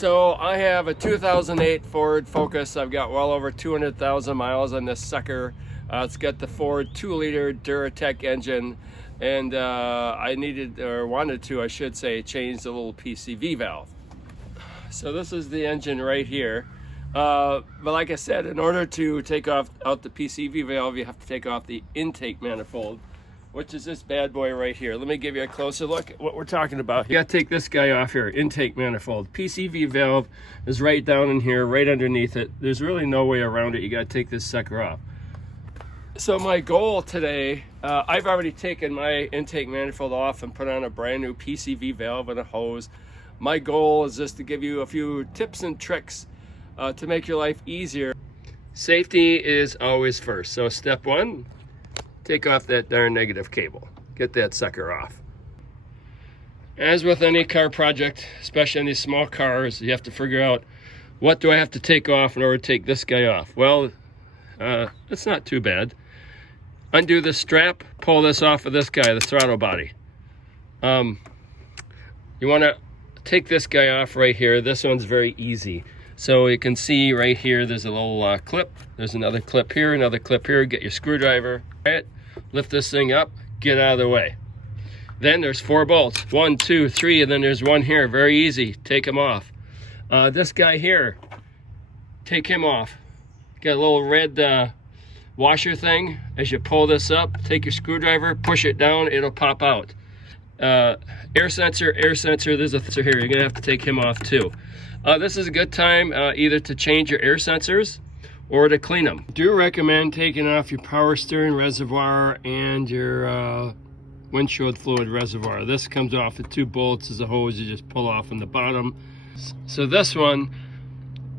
So I have a 2008 Ford Focus. I've got well over 200,000 miles on this sucker. It's got the Ford 2-liter Duratec engine, and I wanted to, I should say, change the little PCV valve. So this is the engine right here. But like I said, in order to take out the PCV valve, you have to take off the intake manifold, which is this bad boy right here. Let me give you a closer look at what we're talking about. You gotta take this guy off here, intake manifold. PCV valve is right down in here, right underneath it. There's really no way around it. You gotta take this sucker off. So my goal today, I've already taken my intake manifold off and put on a brand new PCV valve and a hose. My goal is just to give you a few tips and tricks to make your life easier. Safety is always first. So step one, take off that darn negative cable. Get that sucker off. As with any car project, especially on these small cars, you have to figure out, what do I have to take off in order to take this guy off? Well, it's not too bad. Undo the strap, pull this off of this guy, the throttle body. You want to take this guy off right here. This one's very easy. So you can see right here, there's a little clip. There's another clip here, another clip here. Get your screwdriver, lift this thing up, get out of the way. Then there's 4 bolts, 1, 2, 3, and then there's one here. Very easy, take them off. This guy here, take him off. Got a little red washer thing. As you pull this up, take your screwdriver, push it down, it'll pop out. Air sensor, there's a sensor here. You're gonna have to take him off too. This is a good time either to change your air sensors or to clean them. I do recommend taking off your power steering reservoir and your windshield fluid reservoir. This comes off with 2 bolts as a hose. You just pull off on the bottom. So this one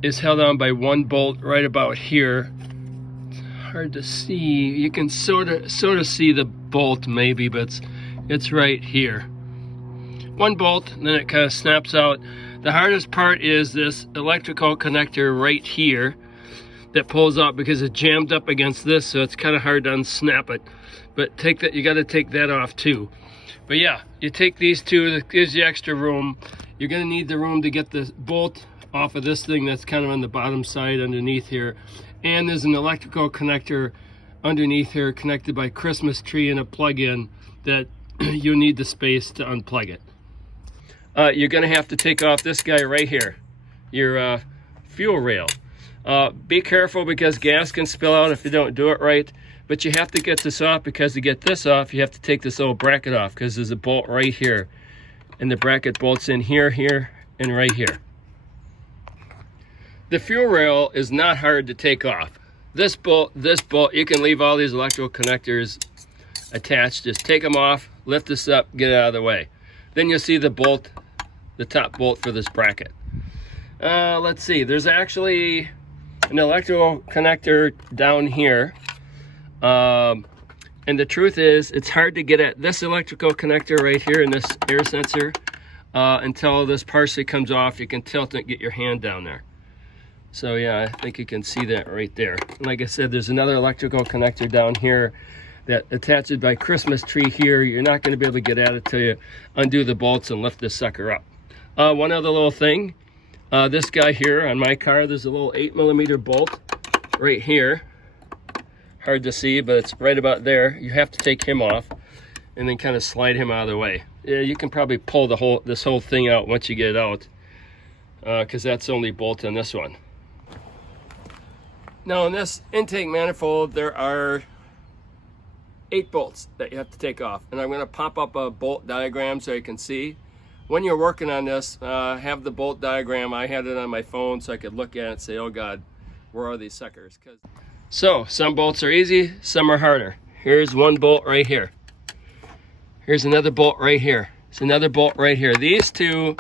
is held on by 1 bolt right about here. It's hard to see. You can sort of see the bolt maybe, but it's right here. 1 bolt, and then it kind of snaps out. The hardest part is this electrical connector right here that pulls out because it's jammed up against this, so it's kind of hard to unsnap it. But you got to take that off too. But yeah, you take these 2, that gives you extra room. You're going to need the room to get the bolt off of this thing that's kind of on the bottom side underneath here. And there's an electrical connector underneath here connected by Christmas tree and a plug-in that you need the space to unplug it. You're going to have to take off this guy right here, your fuel rail. Be careful because gas can spill out if you don't do it right, but you have to get this off, because to get this off, you have to take this little bracket off, because there's a bolt right here, and the bracket bolts in here, here, and right here. The fuel rail is not hard to take off. This bolt, you can leave all these electrical connectors attached. Just take them off, lift this up, get it out of the way. Then you'll see the bolt, the top bolt for this bracket. Let's see, there's actually an electrical connector down here. And the truth is, it's hard to get at this electrical connector right here in this air sensor until this partially comes off. You can tilt it and get your hand down there. So yeah, I think you can see that right there. And like I said, there's another electrical connector down here that attaches by Christmas tree here. You're not going to be able to get at it till you undo the bolts and lift this sucker up. One other little thing, this guy here on my car, there's a little 8mm bolt right here. Hard to see, but it's right about there. You have to take him off and then kind of slide him out of the way. Yeah, you can probably pull this whole thing out once you get it out, because that's the only bolt on this one. Now in this intake manifold, there are 8 bolts that you have to take off, and I'm going to pop up a bolt diagram so you can see. When you're working on this, have the bolt diagram. I had it on my phone so I could look at it and say, oh God, where are these suckers? So some bolts are easy, some are harder. Here's 1 bolt right here. Here's another bolt right here. There's another bolt right here. These 2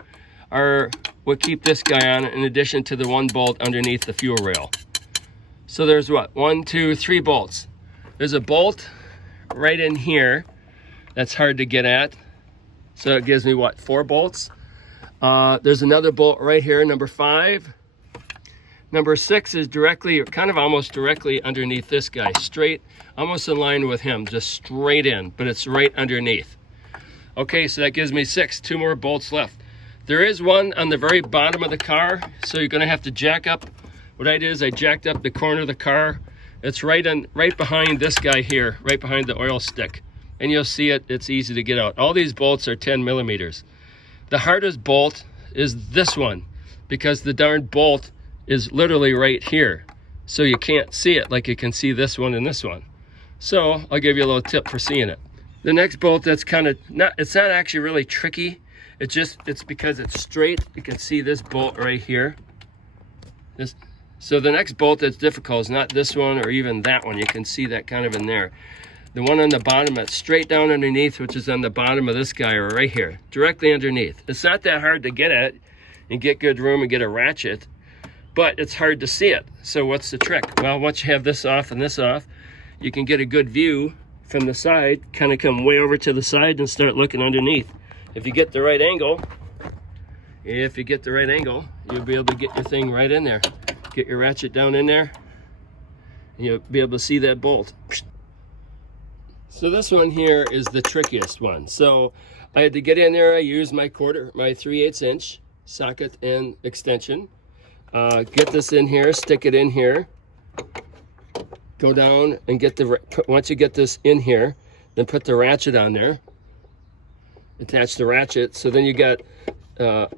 are what keep this guy on, in addition to the 1 bolt underneath the fuel rail. So there's what, 1, 2, 3 bolts. There's a bolt right in here that's hard to get at, so it gives me what, 4 bolts. There's another bolt right here, number 5. Number 6 is directly, or kind of almost directly underneath this guy, straight, almost in line with him, just straight in, but it's right underneath. Okay, so that gives me 6, 2 more bolts left. There is one on the very bottom of the car, so you're gonna have to jack up. What I did is I jacked up the corner of the car. It's right behind this guy here, right behind the oil stick. And you'll see it, it's easy to get out. All these bolts are 10 millimeters. The hardest bolt is this one, because the darn bolt is literally right here. So you can't see it like you can see this one and this one. So I'll give you a little tip for seeing it. The next bolt that's kind of it's not actually really tricky. It's because it's straight. You can see this bolt right here. So the next bolt that's difficult is not this one or even that one. You can see that kind of in there. The one on the bottom that's straight down underneath, which is on the bottom of this guy, or right here, directly underneath. It's not that hard to get at and get good room and get a ratchet, but it's hard to see it. So what's the trick? Well, once you have this off and this off, you can get a good view from the side, kind of come way over to the side and start looking underneath. If you get the right angle, you'll be able to get your thing right in there. Get your ratchet down in there, and you'll be able to see that bolt. So this one here is the trickiest one. So I had to get in there. I used my 3/8 inch socket and extension. Get this in here, stick it in here, go down and get once you get this in here, then put the ratchet on there, attach the ratchet. So then you got a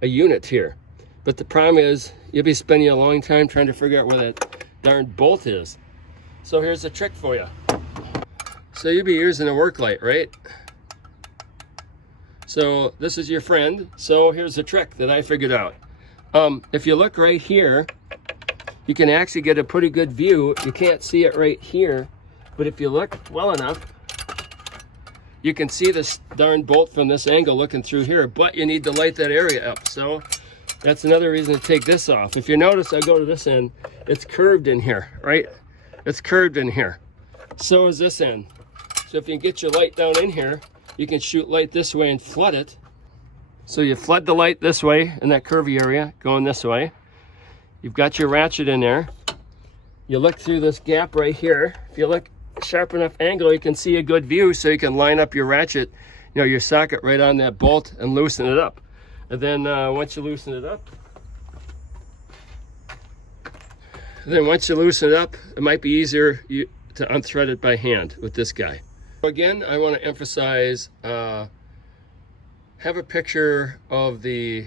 unit here. But the problem is you'll be spending a long time trying to figure out where that darn bolt is. So here's a trick for you. So you'll be using a work light, right? So this is your friend. So here's the trick that I figured out. If you look right here, you can actually get a pretty good view. You can't see it right here, but if you look well enough, you can see this darn bolt from this angle looking through here, but you need to light that area up. So that's another reason to take this off. If you notice, I go to this end, it's curved in here, right? It's curved in here. So is this end. So if you can get your light down in here, you can shoot light this way and flood it. So you flood the light this way in that curvy area, going this way. You've got your ratchet in there. You look through this gap right here. If you look sharp enough angle, you can see a good view, so you can line up your ratchet, your socket right on that bolt and loosen it up. And then once you loosen it up, it might be easier to unthread it by hand with this guy. Again, I want to emphasize, have a picture of the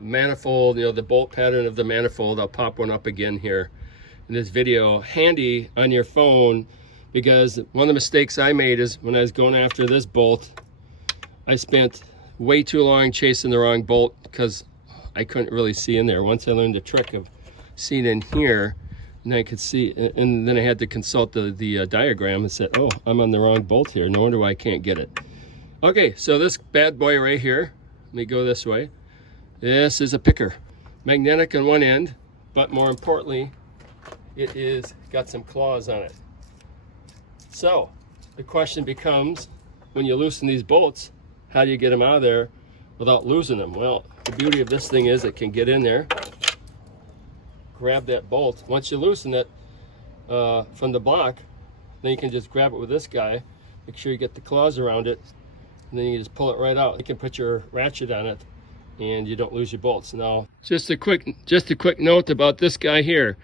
manifold, the bolt pattern of the manifold. I'll pop one up again here in this video, handy on your phone, because one of the mistakes I made is when I was going after this bolt, I spent way too long chasing the wrong bolt because I couldn't really see in there. Once I learned the trick of seeing in here, and I could see, and then I had to consult the diagram and said, oh, I'm on the wrong bolt here. No wonder why I can't get it. Okay, so this bad boy right here, let me go this way. This is a picker. Magnetic on one end, but more importantly, it is got some claws on it. So the question becomes, when you loosen these bolts, how do you get them out of there without losing them? Well, the beauty of this thing is it can get in there, grab that bolt. Once you loosen it from the block, then you can just grab it with this guy, make sure you get the claws around it, and then you just pull it right out. You can put your ratchet on it and you don't lose your bolts. Now, just a quick note about this guy here.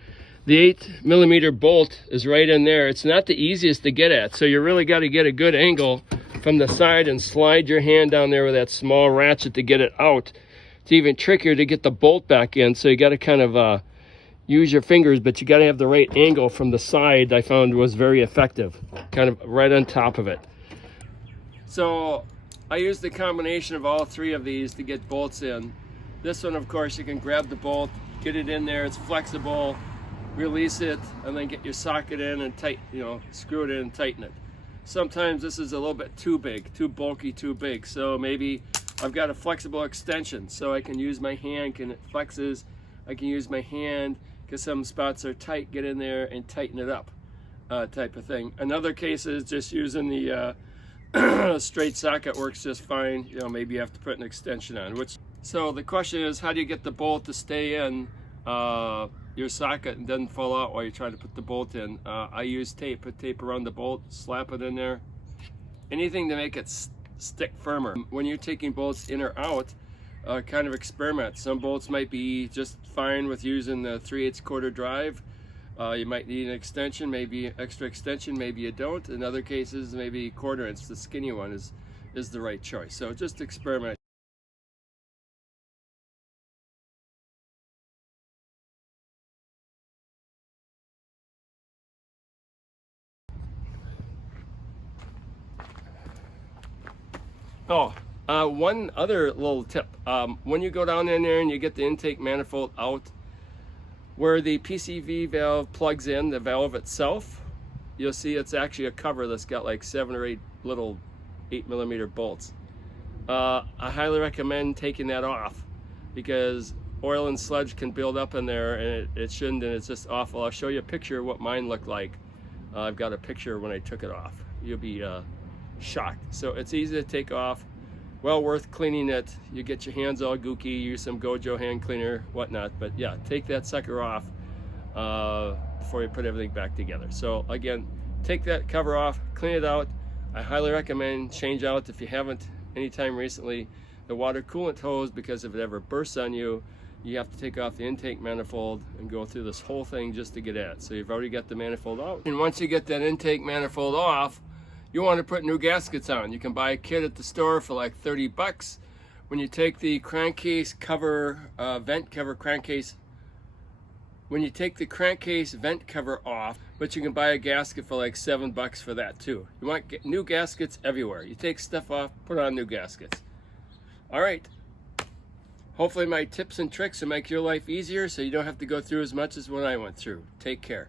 The 8mm bolt is right in there. It's not the easiest to get at, so you really got to get a good angle from the side and slide your hand down there with that small ratchet to get it out. It's even trickier to get the bolt back in, so you got to kind of use your fingers, but you got to have the right angle from the side. I found was very effective, kind of right on top of it. So I used the combination of all three of these to get bolts in. This one, of course, you can grab the bolt, get it in there, it's flexible, release it, and then get your socket in and screw it in and tighten it. Sometimes this is a little bit too big, too bulky, too big. So maybe I've got a flexible extension, so I can use my hand, it flexes, I can use my hand, because some spots are tight, get in there and tighten it up, type of thing. Another case is just using the straight socket works just fine. Maybe you have to put an extension on. So the question is, how do you get the bolt to stay in your socket and doesn't fall out while you're trying to put the bolt in? I use tape. Put tape around the bolt, slap it in there. Anything to make it stick firmer. When you're taking bolts in or out, kind of experiment. Some bolts might be just fine with using the 3/8 quarter drive. You might need an extension, maybe extra extension, maybe you don't. In other cases, maybe 1/4 inch, the skinny one is the right choice. So just experiment. Oh, one other little tip. When you go down in there and you get the intake manifold out, where the PCV valve plugs in, the valve itself, you'll see it's actually a cover that's got like 7 or 8 little 8mm bolts. I highly recommend taking that off because oil and sludge can build up in there, and it shouldn't, and it's just awful. I'll show you a picture of what mine looked like. I've got a picture when I took it off. You'll be shocked. So it's easy to take off, well worth cleaning it. You get your hands all gooky, use some Gojo hand cleaner, whatnot, but yeah, take that sucker off before you put everything back together. So again, take that cover off, clean it out. I highly recommend change out, if you haven't anytime recently, the water coolant hose, because if it ever bursts on you, you have to take off the intake manifold and go through this whole thing just to get at it. So you've already got the manifold out, and once you get that intake manifold off, you want to put new gaskets on. You can buy a kit at the store for like 30 bucks. When you take the crankcase cover, vent cover crankcase, when you take the crankcase vent cover off, but you can buy a gasket for like 7 bucks for that too. You want new gaskets everywhere. You take stuff off, put on new gaskets. All right. Hopefully my tips and tricks will make your life easier so you don't have to go through as much as what I went through. Take care.